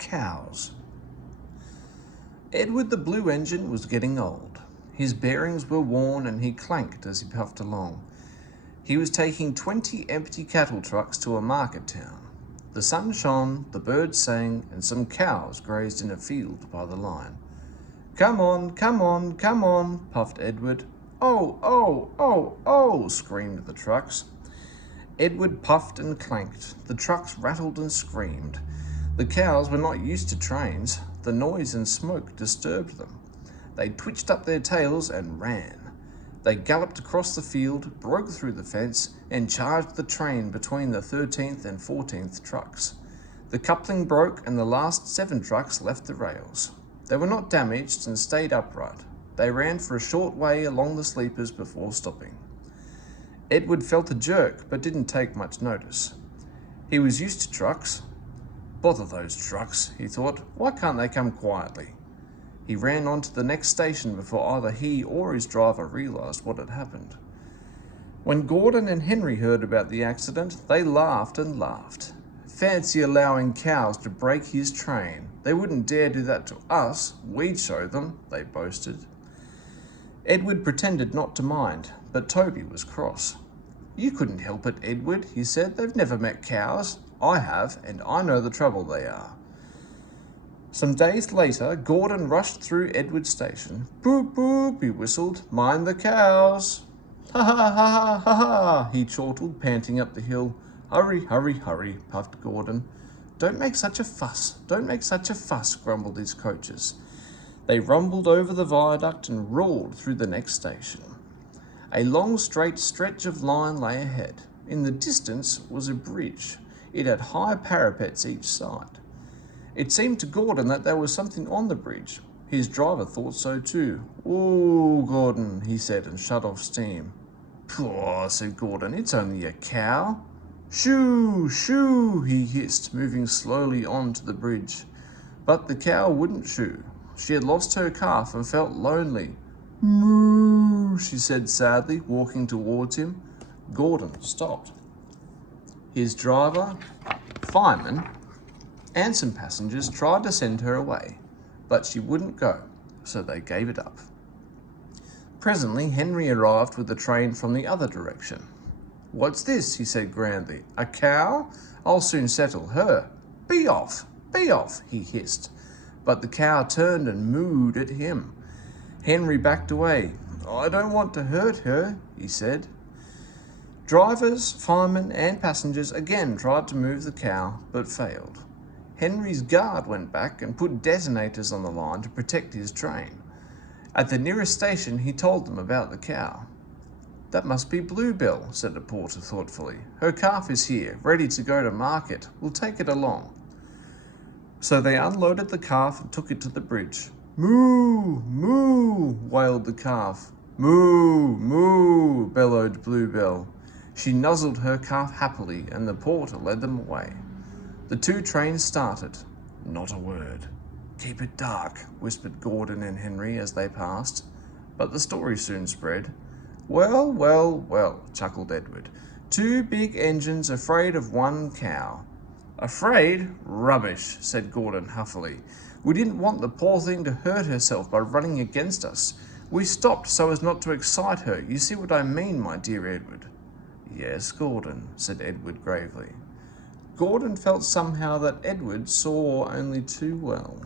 Cows. Edward the Blue Engine was getting old. His bearings were worn and he clanked as he puffed along. He was taking 20 empty cattle trucks to a market town. The sun shone, the birds sang, and some cows grazed in a field by the line. "Come on, come on, come on," puffed Edward. "Oh, oh, oh, oh," screamed the trucks. Edward puffed and clanked. The trucks rattled and screamed. The cows were not used to trains. The noise and smoke disturbed them. They twitched up their tails and ran. They galloped across the field, broke through the fence, and charged the train between the 13th and 14th trucks. The coupling broke and the last 7 trucks left the rails. They were not damaged and stayed upright. They ran for a short way along the sleepers before stopping. Edward felt a jerk but didn't take much notice. He was used to trucks. "Bother those trucks," he thought. "Why can't they come quietly?" He ran on to the next station before either he or his driver realized what had happened. When Gordon and Henry heard about the accident, they laughed and laughed. "Fancy allowing cows to break his train. They wouldn't dare do that to us. We'd show them," they boasted. Edward pretended not to mind, but Toby was cross. "You couldn't help it, Edward," he said. "They've never met cows. I have, and I know the trouble they are." Some days later, Gordon rushed through Edward's station. "Boop, boop," he whistled. "Mind the cows." "Ha, ha, ha, ha, ha, ha," he chortled, panting up the hill. "Hurry, hurry, hurry," puffed Gordon. "Don't make such a fuss, don't make such a fuss," grumbled his coaches. They rumbled over the viaduct and roared through the next station. A long straight stretch of line lay ahead. In the distance was a bridge. It had high parapets each side. It seemed to Gordon that there was something on the bridge. His driver thought so too. "Ooh, Gordon," he said, and shut off steam. "Pooh," said Gordon, "it's only a cow." "Shoo, shoo," he hissed, moving slowly on to the bridge. But the cow wouldn't shoo. She had lost her calf and felt lonely. "Moo," she said sadly, walking towards him. Gordon stopped. His driver, fireman, and some passengers tried to send her away, but she wouldn't go, so they gave it up. Presently, Henry arrived with the train from the other direction. "What's this?" he said grandly. "A cow? I'll soon settle her." Be off, he hissed. But the cow turned and mooed at him. Henry backed away. "I don't want to hurt her," he said. Drivers, firemen, and passengers again tried to move the cow, but failed. Henry's guard went back and put detonators on the line to protect his train. At the nearest station, he told them about the cow. "That must be Bluebell," said the porter thoughtfully. "Her calf is here, ready to go to market. We'll take it along." So they unloaded the calf and took it to the bridge. "Moo, moo," wailed the calf. "Moo, moo," bellowed Bluebell. She nuzzled her calf happily, and the porter led them away. The 2 trains started. Not a word. "Keep it dark," whispered Gordon and Henry as they passed. But the story soon spread. "Well, well, well," chuckled Edward. "2 big engines afraid of 1 cow." "Afraid? Rubbish," said Gordon huffily. "We didn't want the poor thing to hurt herself by running against us. We stopped so as not to excite her. You see what I mean, my dear Edward?" "Yes, Gordon," said Edward gravely. Gordon felt somehow that Edward saw only too well.